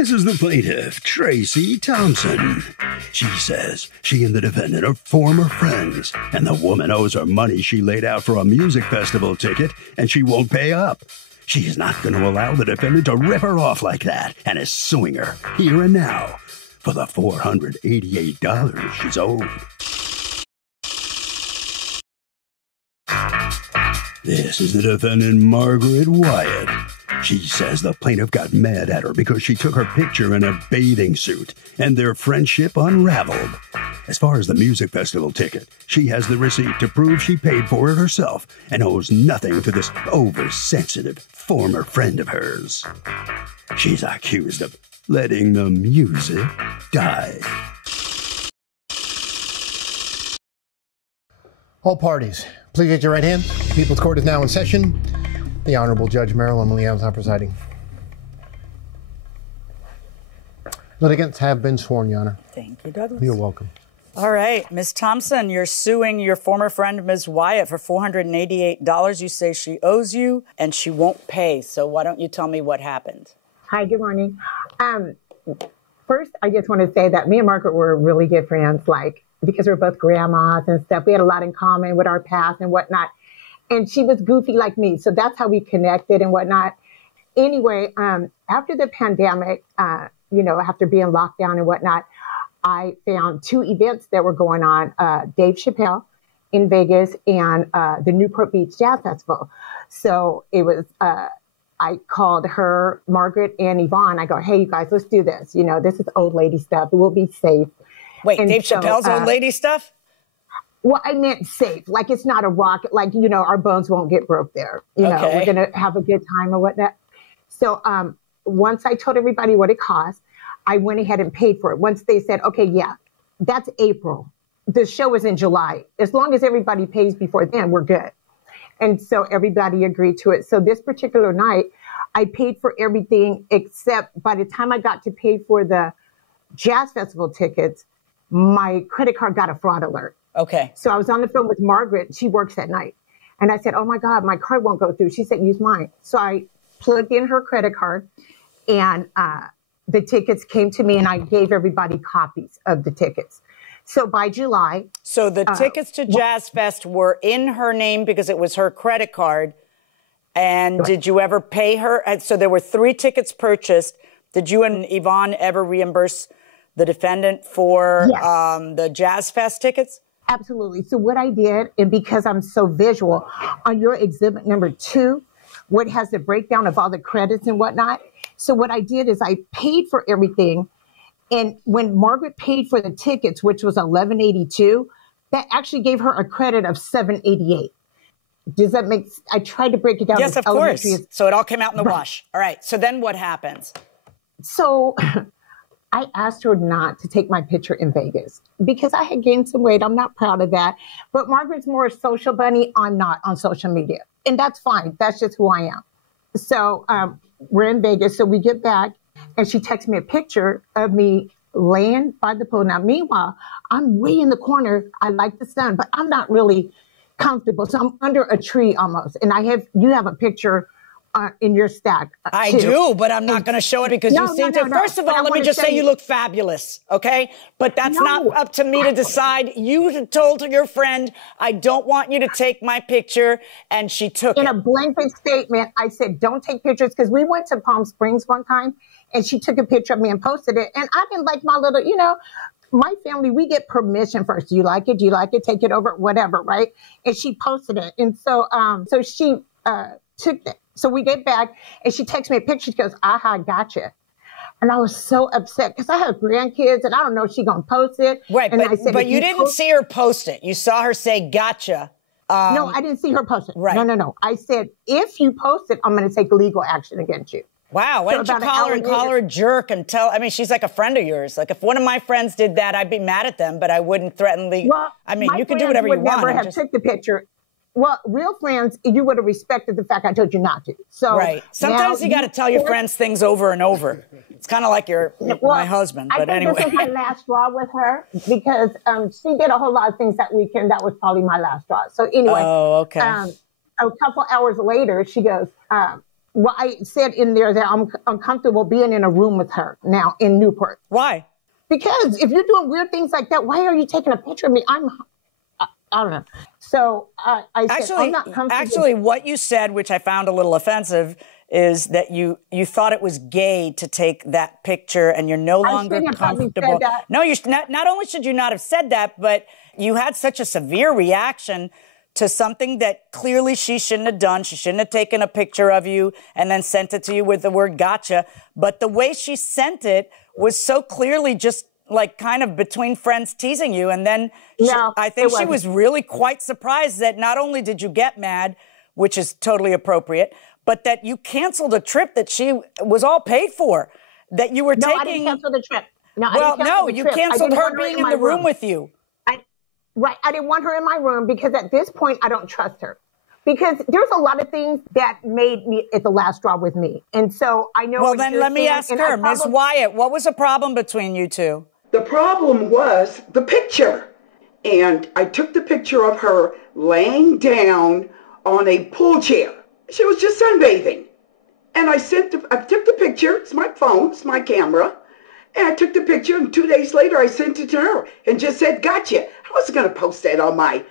This is the plaintiff, Tracy Thompson. She says she and the defendant are former friends, and the woman owes her money she laid out for a music festival ticket, and she won't pay up. She is not going to allow the defendant to rip her off like that, and is suing her here and now for the $488 she's owed. This is the defendant, Margaret Wyatt. She says the plaintiff got mad at her because she took her picture in a bathing suit, and their friendship unraveled. As far as the music festival ticket, she has the receipt to prove she paid for it herself and owes nothing to this oversensitive former friend of hers. She's accused of letting the music die. All parties, please raise your right hand. The People's Court is now in session. The Honorable Judge Marilyn Leon presiding. Litigants have been sworn, Your Honor. Thank you, Douglas. You're welcome. All right, Ms. Thompson, you're suing your former friend, Ms. Wyatt, for $488. You say she owes you and she won't pay. So why don't you tell me what happened? Hi, good morning. First, I just want to say that me and Margaret were really good friends, because we're both grandmas and stuff. We had a lot in common with our past and whatnot. And she was goofy like me. So that's how we connected and whatnot. Anyway, after the pandemic, after being locked down and whatnot, I found two events that were going on, Dave Chappelle in Vegas and the Newport Beach Jazz Festival. So it was, I called her, Margaret and Yvonne. I go, hey, you guys, let's do this. This is old lady stuff. It will be safe. Wait, and Dave Chappelle's old lady stuff? Well, I meant safe. It's not a rocket. Our bones won't get broke there. Okay. We're going to have a good time or whatnot. So once I told everybody what it cost, I went ahead and paid for it. Once they said, okay, yeah, that's April. The show is in July. As long as everybody pays before then, we're good. And so everybody agreed to it. So this particular night, I paid for everything except by the time I got to pay for the Jazz Festival tickets, my credit card got a fraud alert. Okay. So I was on the phone with Margaret. She works at night. And I said, oh, my God, my card won't go through. She said, use mine. So I plugged in her credit card, and the tickets came to me, and I gave everybody copies of the tickets. So by July. So the tickets to Jazz Fest were in her name because it was her credit card. And did you ever pay her? So there were 3 tickets purchased. Did you and Yvonne ever reimburse the defendant for the Jazz Fest tickets? Absolutely. So what I did, and because I'm so visual, on your exhibit number 2, what has the breakdown of all the credits and whatnot. So what I did is I paid for everything. And when Margaret paid for the tickets, which was $11.82, that actually gave her a credit of $7.88. Does that make sense? I tried to break it down. Yes, of course. So it all came out in the wash. All right. So then what happens? So I asked her not to take my picture in Vegas because I had gained some weight. I'm not proud of that. But Margaret's more a social bunny. I'm not on social media. And that's fine. That's just who I am. So we're in Vegas. So we get back and she texts me a picture of me laying by the pool. Now, meanwhile, I'm way in the corner. I like the sun, but I'm not really comfortable. So I'm under a tree almost. And you have a picture in your stack. I do, but I'm not going to show it because you seem to. First of all, let me just say you look fabulous, okay? But that's not up to me to decide. You told your friend, I don't want you to take my picture, and she took it. In a blanket statement, I said, don't take pictures, because we went to Palm Springs one time, and she took a picture of me and posted it. And I didn't like my little, my family, we get permission first. Do you like it? Do you like it? Take it over, whatever, right? And she posted it. And so she took that. So we get back and she texts me a picture. She goes, aha, gotcha. And I was so upset because I have grandkids and I don't know if she's going to post it. Right, and I said, but you didn't see her post it. You saw her say, gotcha. No, I didn't see her post it. Right. No. I said, if you post it, I'm going to take legal action against you. Wow, why didn't you call her a jerk and tell? I mean, she's like a friend of yours. Like, if one of my friends did that, I'd be mad at them, but I wouldn't threaten legal. Well, I mean, you can do whatever you want. Never have took the picture. Well, real friends, you would have respected the fact I told you not to. So right. Sometimes you got to tell your friends things over and over. It's kind of like my husband. But anyway, this was my last straw with her because she did a whole lot of things that weekend. That was probably my last straw. So anyway, oh, okay. A couple hours later, she goes, Well, I said in there that I'm uncomfortable being in a room with her now in Newport. Why? Because if you're doing weird things like that, why are you taking a picture of me? I don't know. So I said, I'm not comfortable. Actually, what you said, which I found a little offensive, is that you thought it was gay to take that picture and you're no longer comfortable. No, not only should you not have said that, but you had such a severe reaction to something that clearly she shouldn't have done. She shouldn't have taken a picture of you and then sent it to you with the word gotcha. But the way she sent it was so clearly just like kind of between friends teasing you. And then I think she was really quite surprised that not only did you get mad, which is totally appropriate, but that you canceled a trip that she was all paid for, that you were taking. No, I didn't cancel the trip. You canceled her being in the room with you. Right. I didn't want her in my room because at this point, I don't trust her. Because there's a lot of things that made me at the last straw with me. And so I know. Well, then let me ask her, Ms. Wyatt, what was the problem between you two? The problem was the picture. And I took the picture of her laying down on a pool chair. She was just sunbathing. And I took the picture. It's my phone. It's my camera. And I took the picture, and 2 days later, I sent it to her and just said, gotcha. I wasn't going to post that on my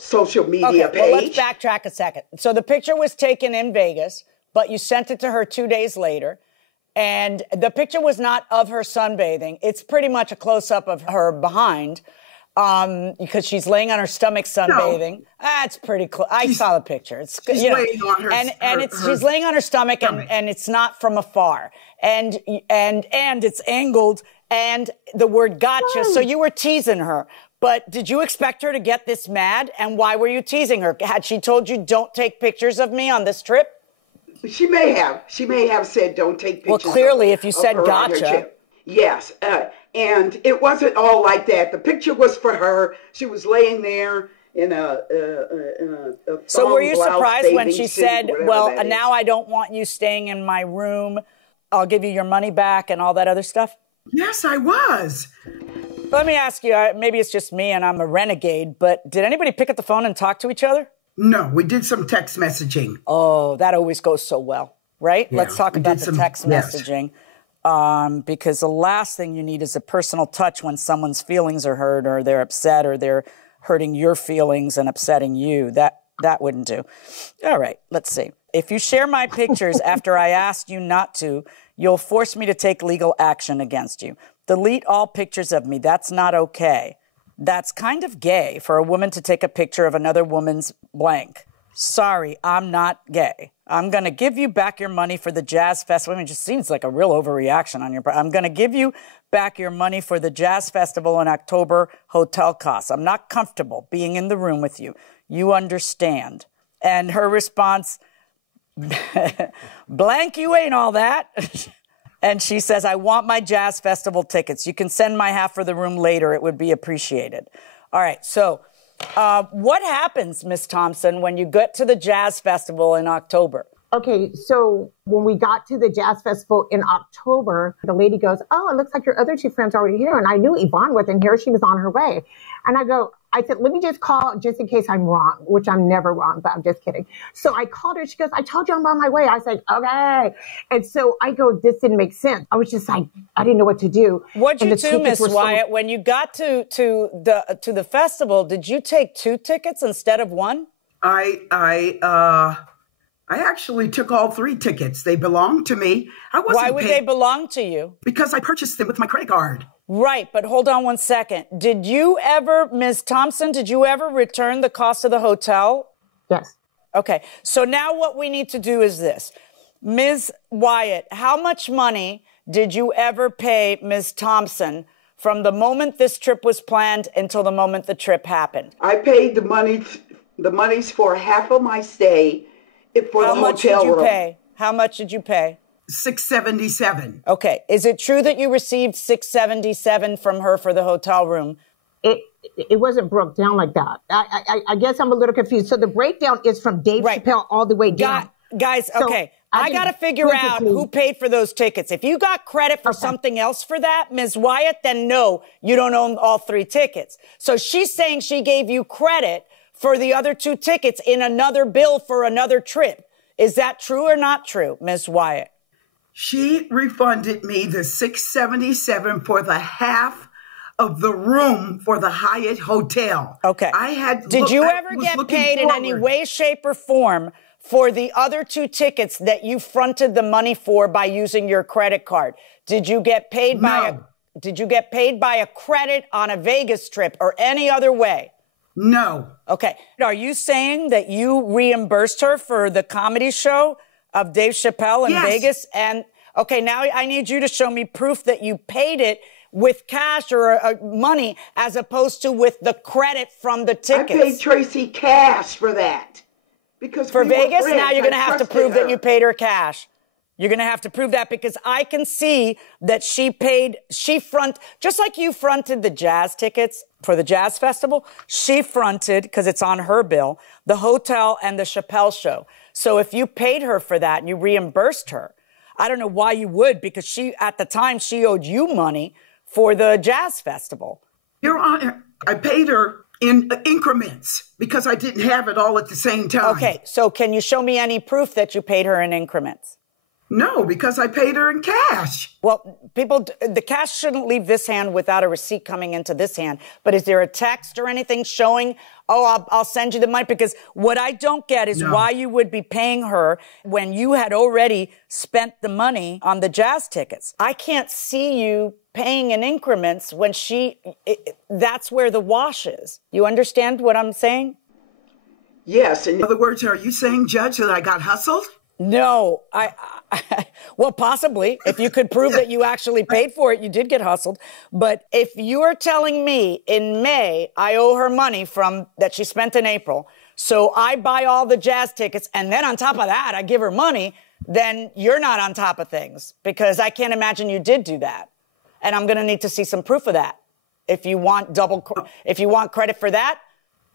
social media page. Well, let's backtrack a second. So the picture was taken in Vegas, but you sent it to her 2 days later. And the picture was not of her sunbathing. It's pretty much a close-up of her behind because she's laying on her stomach sunbathing. No. It's pretty close. I saw the picture. She's laying on her she's laying on her stomach. And it's not from afar. And it's angled and the word gotcha. So you were teasing her. But did you expect her to get this mad? And why were you teasing her? Had she told you don't take pictures of me on this trip? She may have. She may have said don't take pictures. Well, clearly, if you said gotcha. Yes. And it wasn't all like that. The picture was for her. She was laying there in a So were you surprised when she said, well, now I don't want you staying in my room. I'll give you your money back and all that other stuff? Yes, I was. Let me ask you, maybe it's just me and I'm a renegade, but did anybody pick up the phone and talk to each other? No, we did some text messaging. Oh, that always goes so well, right? Yeah, let's talk about the text messaging. Because the last thing you need is a personal touch when someone's feelings are hurt or they're upset or they're hurting your feelings and upsetting you. That wouldn't do. All right, let's see. If you share my pictures after I asked you not to, you'll force me to take legal action against you. Delete all pictures of me. That's not okay. That's kind of gay for a woman to take a picture of another woman's blank. Sorry, I'm not gay. I'm going to give you back your money for the Jazz Festival. I mean, it just seems like a real overreaction on your part. I'm going to give you back your money for the Jazz Festival in October hotel costs. I'm not comfortable being in the room with you. You understand. And her response, blank, you ain't all that. And she says, I want my Jazz Festival tickets. You can send my half for the room later. It would be appreciated. All right, so what happens, Miss Thompson, when you get to the Jazz Festival in October? Okay, so when we got to the Jazz Festival in October, the lady goes, oh, it looks like your other two friends are already here. And I knew Yvonne wasn't here. She was on her way. And I said, let me just call just in case I'm wrong, which I'm never wrong, but I'm just kidding. So I called her. She goes, I told you I'm on my way. I said, okay. And so I go, this didn't make sense. I was just like, I didn't know what to do. What'd you do, Miss Wyatt? When you got to the festival, did you take 2 tickets instead of 1? I actually took all 3 tickets. They belonged to me. Why would they belong to you? Because I purchased them with my credit card. Right, but hold on one second. Did you ever, Ms. Thompson, return the cost of the hotel? Yes. Okay, so now what we need to do is this. Ms. Wyatt, how much money did you ever pay Ms. Thompson from the moment this trip was planned until the moment the trip happened? I paid the monies for half of my stay for the hotel room. How much did you pay? $677. Okay. Is it true that you received $677 from her for the hotel room? It wasn't broke down like that. I guess I'm a little confused. So the breakdown is from Dave Chappelle all the way down. Guys, okay. I got to figure out who paid for those tickets. If you got credit for something else for that, Ms. Wyatt, then no, you don't own all 3 tickets. So she's saying she gave you credit for the other 2 tickets in another bill for another trip. Is that true or not true, Ms. Wyatt? She refunded me the $677 for the half of the room for the Hyatt Hotel. Okay. Did you ever get paid in any way, shape, or form for the other 2 tickets that you fronted the money for by using your credit card? Did you get paid by a credit on a Vegas trip or any other way? No. Okay. Are you saying that you reimbursed her for the comedy show of Dave Chappelle in Vegas? And okay, now I need you to show me proof that you paid it with cash or money as opposed to with the credit from the tickets. I paid Tracy cash for that. Because for Vegas, friends, now you're going to have to prove her. that you paid her cash. You're going to have to prove that because I can see that just like you fronted the jazz tickets for the jazz festival, she fronted, because it's on her bill, the hotel and the Chappelle show. So if you paid her for that and you reimbursed her, I don't know why you would, because at the time she owed you money for the jazz festival. Your Honor, I paid her in increments because I didn't have it all at the same time. Okay, so can you show me any proof that you paid her in increments? No, because I paid her in cash. Well, the cash shouldn't leave this hand without a receipt coming into this hand. But is there a text or anything showing, I'll send you the money? Because what I don't get is why you would be paying her when you had already spent the money on the jazz tickets. I can't see you paying in increments when that's where the wash is. You understand what I'm saying? Yes. In other words, are you saying, Judge, that I got hustled? No, well, possibly. If you could prove that you actually paid for it, you did get hustled. But if you're telling me in May I owe her money that she spent in April, so I buy all the jazz tickets, and then on top of that, I give her money, then you're not on top of things, because I can't imagine you did do that. And I'm going to need to see some proof of that. If you want credit for that,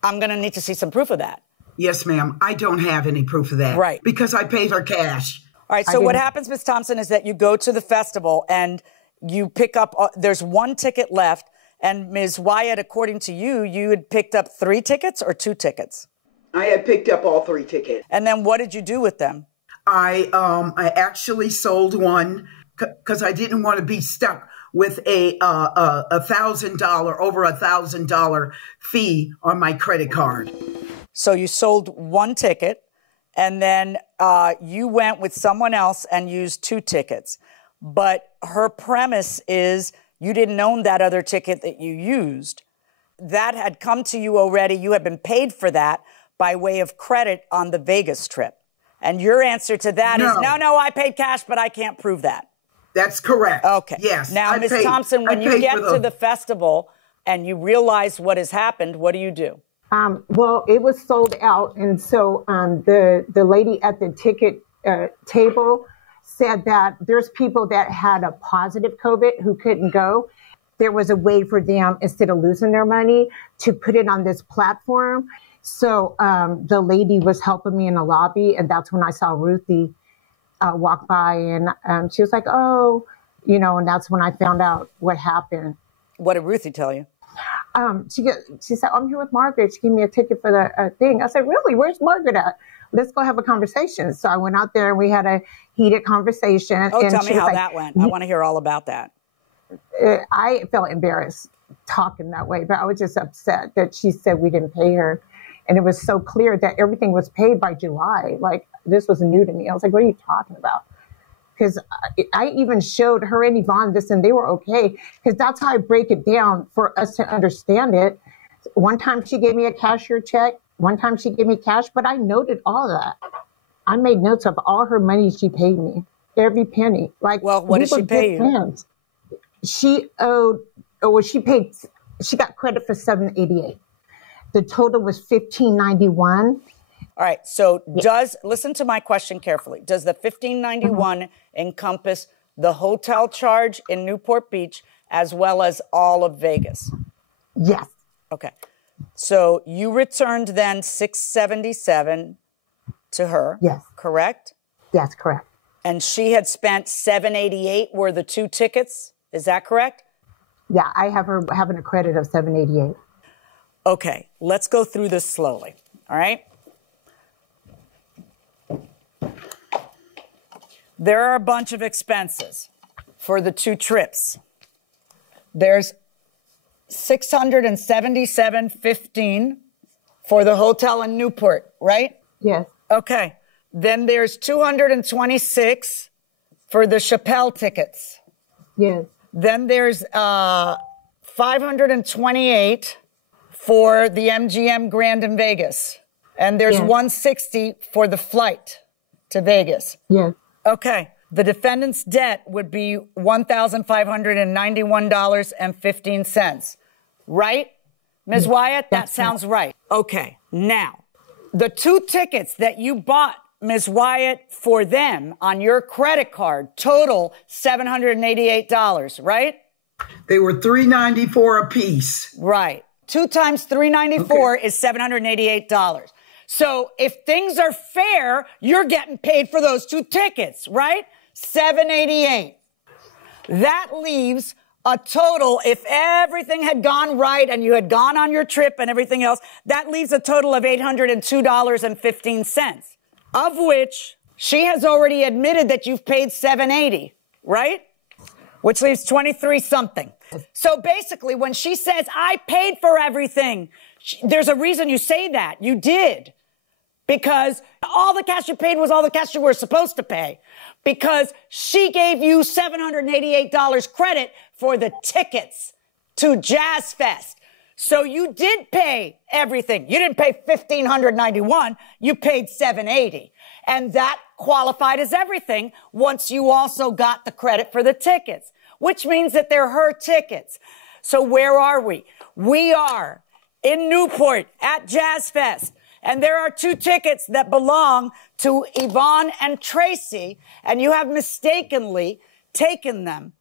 I'm going to need to see some proof of that. Yes, ma'am. I don't have any proof of that. Right. Because I paid her cash. All right. So what happens, Ms. Thompson, is that you go to the festival and you pick up, there's 1 ticket left. And Ms. Wyatt, according to you, you had picked up 3 tickets or 2 tickets? I had picked up all 3 tickets. And then what did you do with them? I actually sold one because I didn't want to be stuck with a $1,000, over $1,000 fee on my credit card. So you sold 1 ticket, and then you went with someone else and used 2 tickets. But her premise is you didn't own that other ticket that you used. That had come to you already. You had been paid for that by way of credit on the Vegas trip. And your answer to that is, no, I paid cash, but I can't prove that. That's correct. Okay. Yes. Now, Ms. Thompson, when you get to the festival and you realize what has happened, what do? Well, it was sold out. And so the lady at the ticket table said that there's people that had a positive COVID who couldn't go. There was a way for them, instead of losing their money, to put it on this platform. So the lady was helping me in the lobby, and that's when I saw Ruthie walk by, and she was like, and that's when I found out what happened. What did Ruthie tell you? She said, I'm here with Margaret. She gave me a ticket for the thing. I said, really? Where's Margaret at? Let's go have a conversation. So I went out there and we had a heated conversation. Oh, tell me how that went. I want to hear all about that. I felt embarrassed talking that way, but I was just upset that she said we didn't pay her. And it was so clear that everything was paid by July. Like, this was new to me. I was like, what are you talking about? Because I even showed her and Yvonne this, and they were okay. Because that's how I break it down for us to understand it. One time she gave me a cashier check. One time she gave me cash, but I noted all that. I made notes of all her money she paid me, every penny. Like, well, what did she pay you? Friends. She got credit for $788. The total was $1,591. All right. So listen to my question carefully. Does the $1,591 encompass the hotel charge in Newport Beach as well as all of Vegas? Yes. Okay. So you returned then $677 to her. Yes. Correct? Yes, correct. And she had spent $788 were the 2 tickets. Is that correct? Yeah, I have her having a credit of $788. Okay, let's go through this slowly. All right. There are a bunch of expenses for the 2 trips. There's $677.15 for the hotel in Newport, right? Yes. Okay. Then there's $226 for the Chappelle tickets. Yes. Then there's $528 for the MGM Grand in Vegas. And there's $160 for the flight to Vegas. Yes. Okay. The defendant's debt would be $1,591.15. Right? Ms. Wyatt, that sounds right. Okay. Now, the 2 tickets that you bought, Ms. Wyatt, for them on your credit card total $788, right? They were $394 a piece. Right. 2 times $394 is $788. So if things are fair, you're getting paid for those 2 tickets, right? $788. That leaves a total, if everything had gone right and you had gone on your trip and everything else, that leaves a total of $802.15, of which she has already admitted that you've paid $780, right? Which leaves 23 something. So basically, when she says, I paid for everything, there's a reason you say that. You did. Because all the cash you paid was all the cash you were supposed to pay. Because she gave you $788 credit for the tickets to Jazz Fest. So you did pay everything. You didn't pay $1,591. You paid $780. And that qualified as everything once you also got the credit for the tickets, which means that they're her tickets. So where are we? We are in Newport at Jazz Fest. And there are 2 tickets that belong to Yvonne and Tracy, and you have mistakenly taken them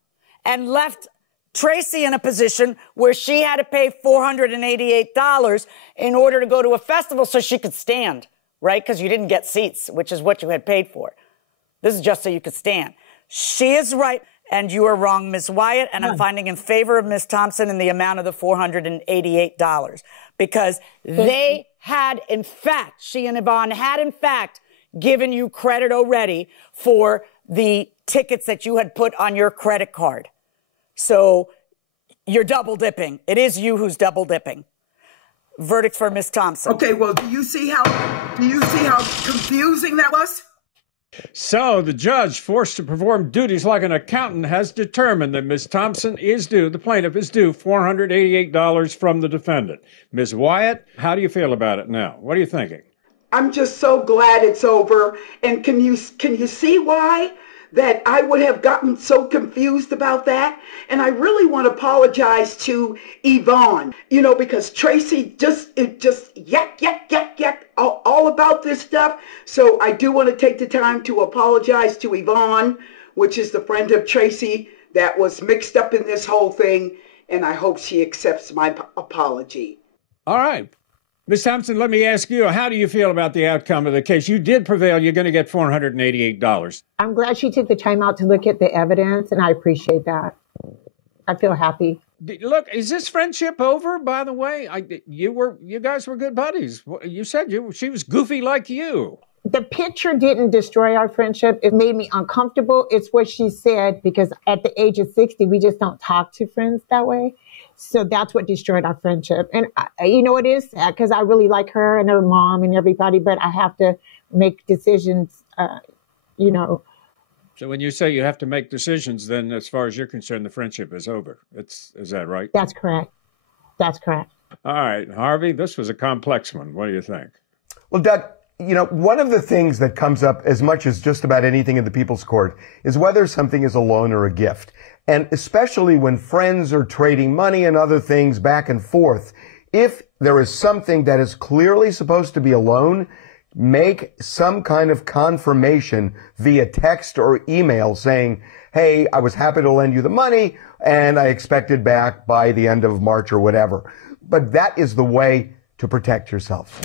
and left Tracy in a position where she had to pay $488 in order to go to a festival so she could stand, right? Because you didn't get seats, which is what you had paid for. This is just so you could stand. She is right, and you are wrong, Ms. Wyatt, and I'm finding in favor of Ms. Thompson in the amount of the $488 because they had, in fact, she and Yvonne had, in fact, given you credit already for the tickets that you had put on your credit card. So you're double dipping. It is you who's double dipping. Verdict for Ms. Thompson. Okay, well, do you see how confusing that was? So the judge, forced to perform duties like an accountant, has determined that Ms. Thompson is due, the plaintiff is due $488 from the defendant. Ms. Wyatt, how do you feel about it now? What are you thinking? I'm just so glad it's over. And can you see why that I would have gotten so confused about that? And I really want to apologize to Yvonne, because Tracy just yak all about this stuff. So I do want to take the time to apologize to Yvonne, which is the friend of Tracy that was mixed up in this whole thing. And I hope she accepts my apology. All right. Ms. Thompson, let me ask you, how do you feel about the outcome of the case? You did prevail. You're going to get $488. I'm glad she took the time out to look at the evidence, and I appreciate that. I feel happy. Look, is this friendship over, by the way? You guys were good buddies. You said she was goofy like you. The picture didn't destroy our friendship. It made me uncomfortable. It's what she said, because at the age of 60, we just don't talk to friends that way. So that's what destroyed our friendship. And it is sad because I really like her and her mom and everybody, but I have to make decisions, So when you say you have to make decisions, then as far as you're concerned, the friendship is over. Is that right? That's correct. That's correct. All right, Harvey, this was a complex one. What do you think? Well, Doug, one of the things that comes up as much as just about anything in the People's Court is whether something is a loan or a gift. And especially when friends are trading money and other things back and forth, if there is something that is clearly supposed to be a loan, make some kind of confirmation via text or email saying, hey, I was happy to lend you the money and I expect it back by the end of March or whatever. But that is the way to protect yourself.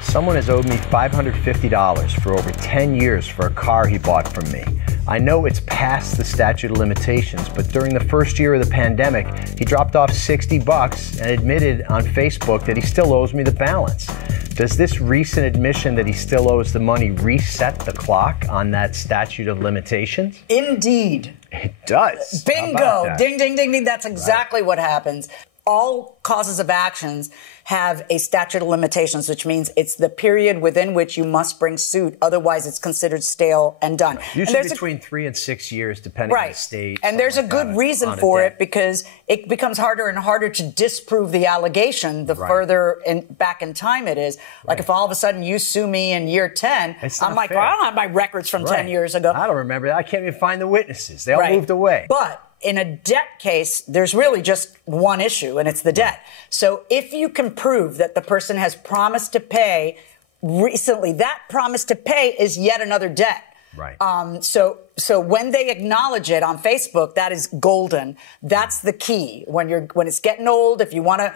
Someone has owed me $550 for over 10 years for a car he bought from me. I know it's past the statute of limitations, but during the first year of the pandemic, he dropped off $60 and admitted on Facebook that he still owes me the balance. Does this recent admission that he still owes the money reset the clock on that statute of limitations? Indeed. It does. Bingo. Ding, ding, ding, ding. That's exactly what happens. All causes of actions have a statute of limitations, which means it's the period within which you must bring suit. Otherwise, it's considered stale and done. Usually between 3 and 6 years, depending on the state. And there's a good reason for it, because it becomes harder and harder to disprove the allegation the further back in time it is. Like if all of a sudden you sue me in year 10, I'm like, well, I don't have my records from 10 years ago. I don't remember that. I can't even find the witnesses. They all moved away. But in a debt case, there's really just one issue, and it's the debt. So if you can prove that the person has promised to pay recently, that promise to pay is yet another debt. Right. So when they acknowledge it on Facebook, that is golden. That's the key. When it's getting old, if you want to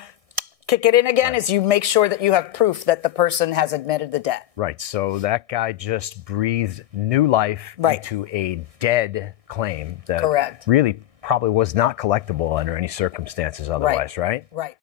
kick it in again, is you make sure that you have proof that the person has admitted the debt. Right. So that guy just breathed new life into a dead claim that really probably was not collectible under any circumstances otherwise, right? Right.